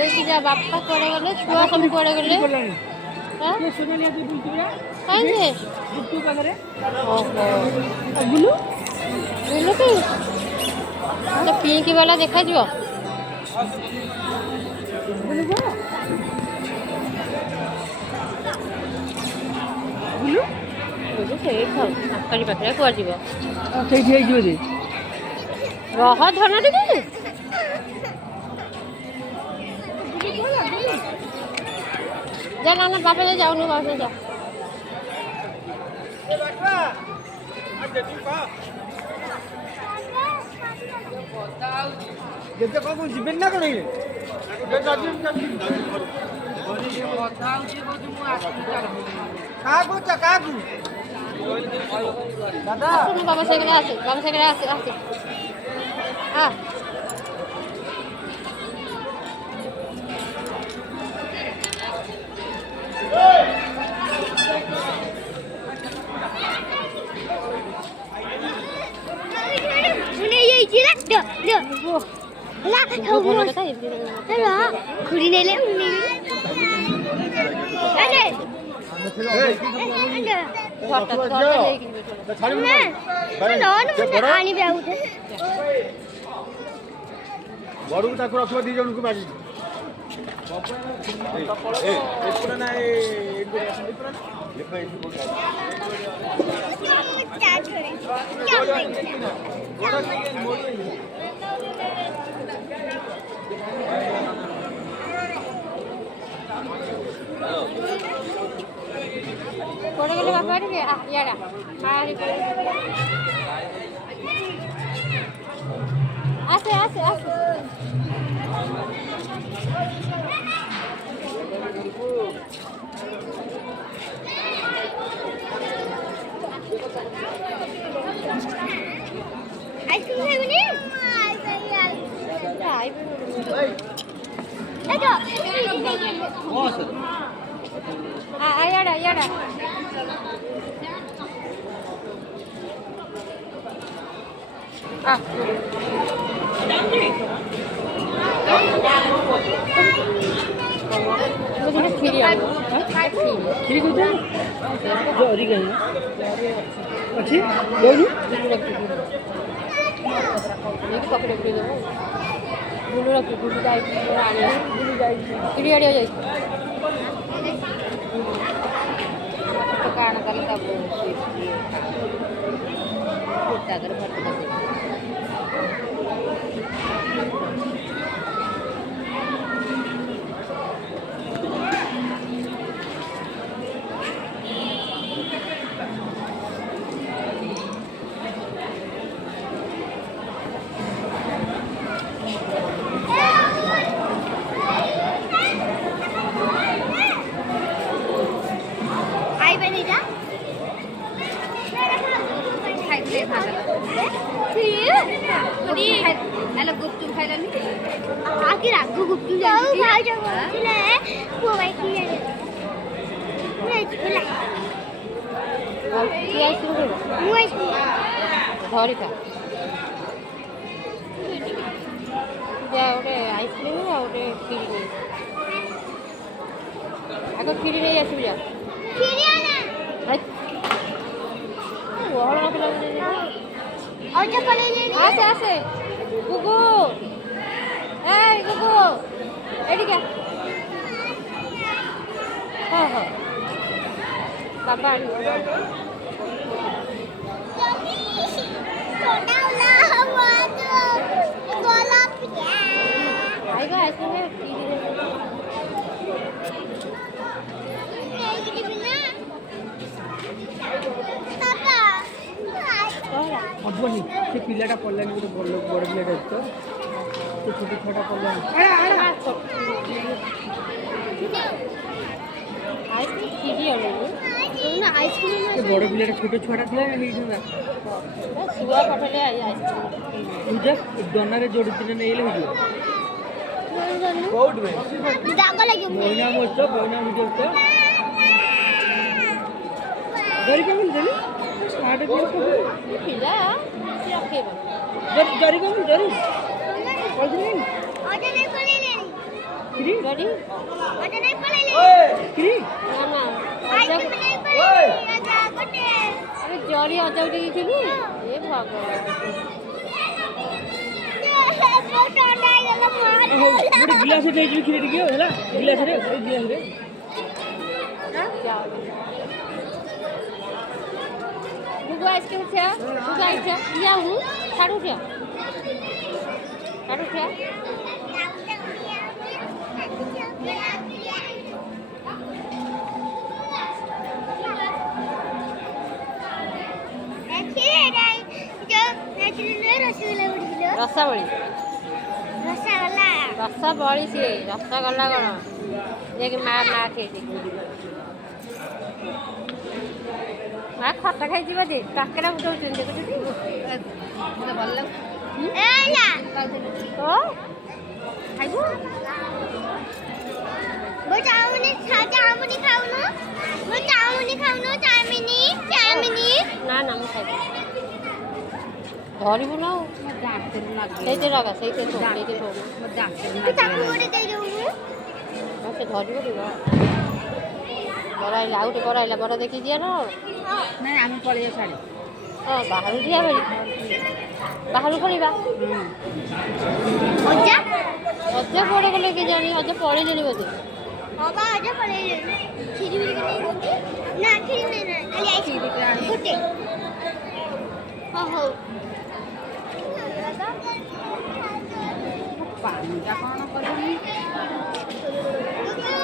देखी जा बापा कुआड़े गले छुआ सब कुआड़े गले हां के सोनाली आके बुलतिरा काई जे गुट्टू पाखरे ओहो गुलू गुलू की तो पिंक वाला देखा जिवो गुलू को गुलू गुलू से खाओ आकरी पाखरे कुआ जिवो সেই দিয়ে দিও যে रह धन दे जा ना बापा जा जाओ बापा जा যেতে কখন জিবেন না কোন কাকু কাকু দাদা শুনো বাবা সেখানে আছে আ ବଡକୁ ତାକୁ ରଖିବ ଦି ଜଣକୁ ବାଜି कोड़े गले बापा रे याडा मारी आसे आइसक्रीम है बनी याडा खीरी कुछ जरी गई अच्छी दोनों पकड़े बुलू रखी बुलू जाए खीरी आड़ी जाए कान कल का अगर भर धरिका गोटे आइसक्रीम गोटे खीरी आग खीरी नहीं आस आसे आसे गुगु गुगु एडिका हाँ हाँ बाबा आइबा आइसक्रीम हबनी से पिलाटा पड़लानी गोटे बड़ बड़ पिलाटा तो छोटी छोटा पड़लानी आइसक्रीम खीरी ना आइसक्रीम बड़ पिलाटा छोट छुआटा था छुआ पठले आइसक्रीम दोना जोड़ी दिन नहीं ले बहना मुझे जरी क्या मिल जरी स्मार्ट पिला जरी क्या मिल जरी କ୍ଷୀରି ଜରି କ୍ଷୀରି ନା ନା ଅଜା ଆରେ ଜରି ଅଜାକୁ ଦେଇଥିଲୁ ଏ ଭଗବାନ ଗୋଟେ ଗିଲାସ ଦେଇଥିଲି କ୍ଷୀରି ଟିକେ ହେଲା ଗିଲାସରେ ଏଇ ଗିଲାସରେ गुगु आइसक्रीम छे गुगु आइछे लिया हूँ छाड़ू छे रसावली रसावली सी रसगोल्ला कौन ये माँ माँ खे माँ खटा खाई बोधे काकेरा बुझाऊँ देखुटी मत भल लग खाइबू ना ना मुझे धरबू ना से लगा से से धरब बराइला आउ टे बराइला बरा देखी दिया ना ନାଇଁ ଆମେ ପଳେଇବା ସାଡ଼େ बाहर दिया भाई बाहर खड़ा अजा पड़े गले कि जानी अजा पड़े लेनी बोधे ପାଣିଟା କ'ଣ କରିବି